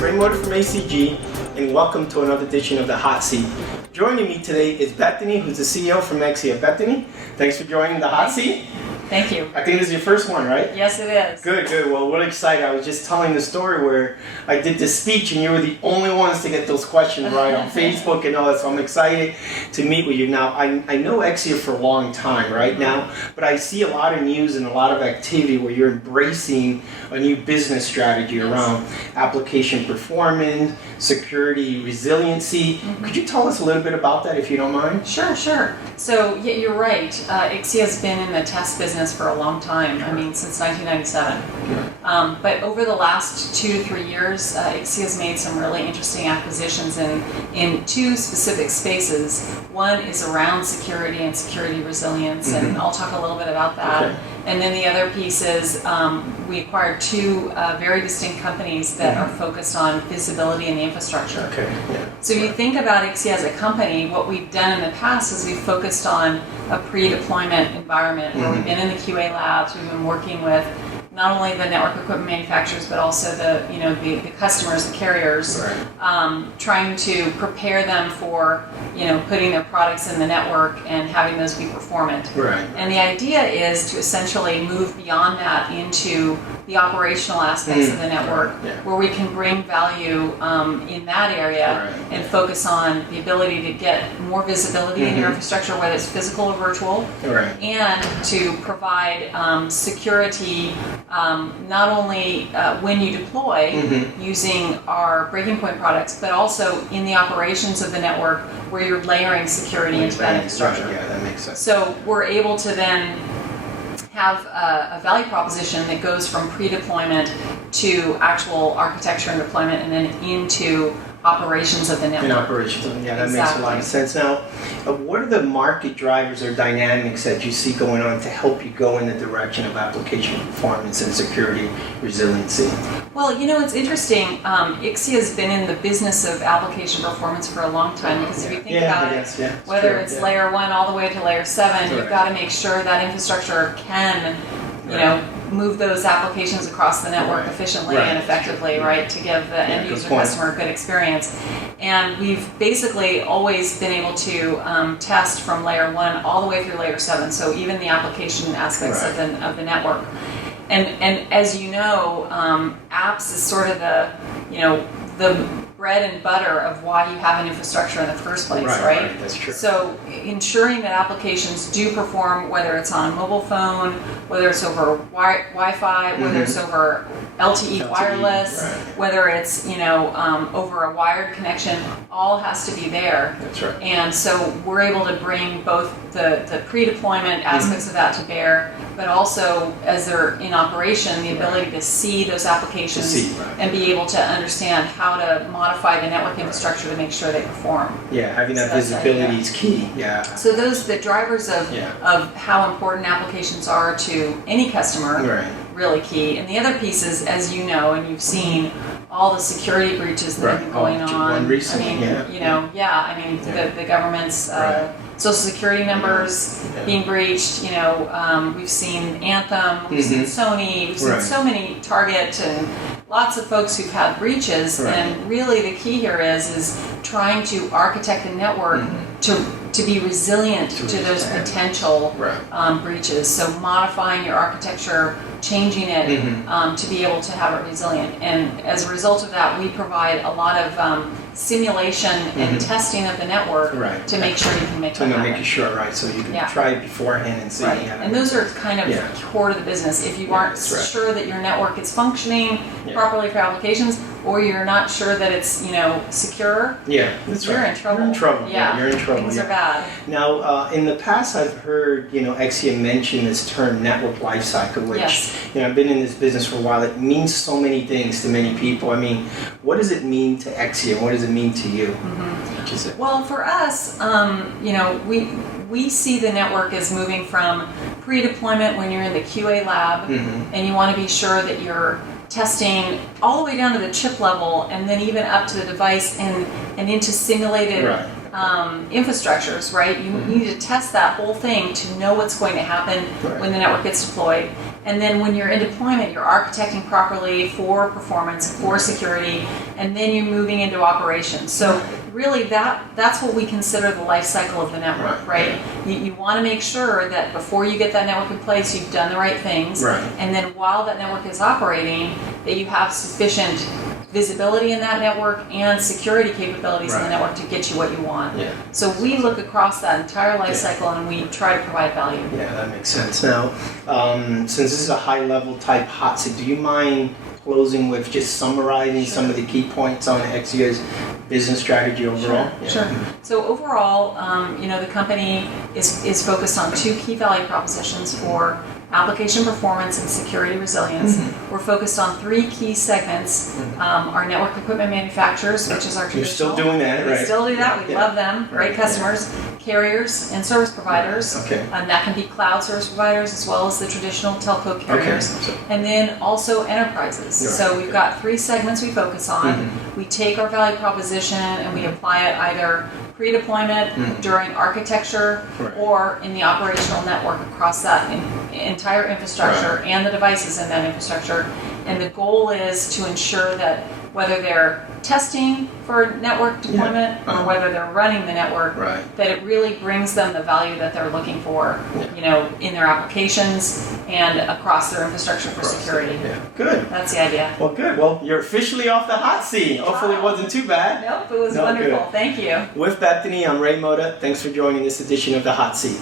Ray Mota from ACG, and welcome to another edition of the Hot Seat. Joining me today is Bethany, who's the CEO from Ixia. Bethany, thanks for joining the Hot Seat. Thank you. I think this is your first one, right? Yes, it is. Good. Well, we're excited. I was just telling the story where I did this speech and you were the only ones to get those questions right on Facebook and all that, so I'm excited to meet with you. Now, I know Ixia for a long time, right now, but I see a lot of news and a lot of activity where you're embracing a new business strategy around application performance, security, resiliency. Could you tell us a little bit about that, if you don't mind? Sure. So, yeah, you're right. Ixia has been in the test business for a long time. I mean, since 1997. But over the last 2 to 3 years, Ixia has made some really interesting acquisitions in two specific spaces. One is around security and security resilience, and I'll talk a little bit about that. Okay. And then the other piece is we acquired two very distinct companies that are focused on visibility and infrastructure. Okay. Yeah. So you think about Ixia as a company, what we've done in the past is we've focused on a pre-deployment environment where we've been in the QA labs, we've been working with not only the network equipment manufacturers but also the customers, the carriers, trying to prepare them for putting their products in the network and having those be performant. Right. And the idea is to essentially move beyond that into the operational aspects of the network, where we can bring value in that area and focus on the ability to get more visibility in your infrastructure, whether it's physical or virtual, and to provide security not only when you deploy using our breaking point products, but also in the operations of the network where you're layering security into that infrastructure. Yeah, that makes sense. So we're able to then have a value proposition that goes from pre-deployment to actual architecture and deployment, and then into operations of the network. In operations, that makes a lot of sense. Now, what are the market drivers or dynamics that you see going on to help you go in the direction of application performance and security resiliency? Well, it's interesting. Ixia has been in the business of application performance for a long time, because if you think about it, whether it's layer 1 all the way to layer 7, you've got to make sure that infrastructure can, move those applications across the network efficiently and effectively, to give the end user customer a good experience. And we've basically always been able to test from layer 1 all the way through layer 7, so even the application aspects of the network. And as you know, apps is sort of the bread and butter of why you have an infrastructure in the first place, right? That's true. So ensuring that applications do perform, whether it's on a mobile phone, whether it's over Wi-Fi, whether it's over LTE wireless, whether it's over a wired connection, all has to be there. That's right. And so we're able to bring both the pre-deployment aspects of that to bear, but also as they're in operation, the ability to see those applications and be able to understand how to modify the network infrastructure to make sure they perform. Yeah, having that visibility is key. Yeah. So those the drivers of how important applications are to any customer, really key. And the other piece is, as you know and you've seen, all the security breaches that have been going on. Recently, the government's Social Security numbers being breached. We've seen Anthem, we've seen Sony, we've seen so many Target, and lots of folks who've had breaches. And really, the key here is trying to architect the network to be resilient to those potential breaches. So modifying your architecture, changing it to be able to have it resilient. And as a result of that, we provide a lot of simulation and testing of the network to make sure you can make that happen. Making sure, so you can try it beforehand and see. And those are kind of core to the business. If you aren't sure that your network is functioning properly for applications, or you're not sure that it's secure, you're in trouble. You're in trouble. You're in trouble. Things are bad. Now, in the past, I've heard Ixia mention this term network lifecycle, which I've been in this business for a while. It means so many things to many people. I mean, what does it mean to Ixia? What does it mean to you? Well, for us, we see the network as moving from pre-deployment when you're in the QA lab, and you want to be sure that you're testing all the way down to the chip level, and then even up to the device and into simulated infrastructures, right? You need to test that whole thing to know what's going to happen when the network gets deployed. And then when you're in deployment, you're architecting properly for performance, for security, and then you're moving into operations. So really that's what we consider the life cycle of the network, right? You want to make sure that before you get that network in place, you've done the right things. Right. And then while that network is operating, that you have sufficient visibility in that network and security capabilities in the network to get you what you want. Yeah. So we look across that entire life cycle and we try to provide value. Yeah, that makes sense. Now, since this is a high-level type hot seat, do you mind closing with just summarizing some of the key points on Ixia's business strategy overall? Sure. So overall, the company is focused on two key value propositions for application performance and security resilience. We're focused on three key segments. Our network equipment manufacturers, which is our traditional. You're still doing that, right? We still do that. We love them. Great customers. Carriers and service providers. Okay. And that can be cloud service providers as well as the traditional telco carriers. Okay. And then also enterprises. So we've got three segments we focus on. We take our value proposition and we apply it either pre-deployment, during architecture, or in the operational network across that entire infrastructure and the devices in that infrastructure. And the goal is to ensure that whether they're testing for network deployment or whether they're running the network, that it really brings them the value that they're looking for, in their applications and across their infrastructure for security. Yeah. Good. That's the idea. Well, good. Well, you're officially off the hot seat. Hopefully it wasn't too bad. Nope, it was wonderful. Good. Thank you. With Bethany, I'm Ray Mota. Thanks for joining this edition of the Hot Seat.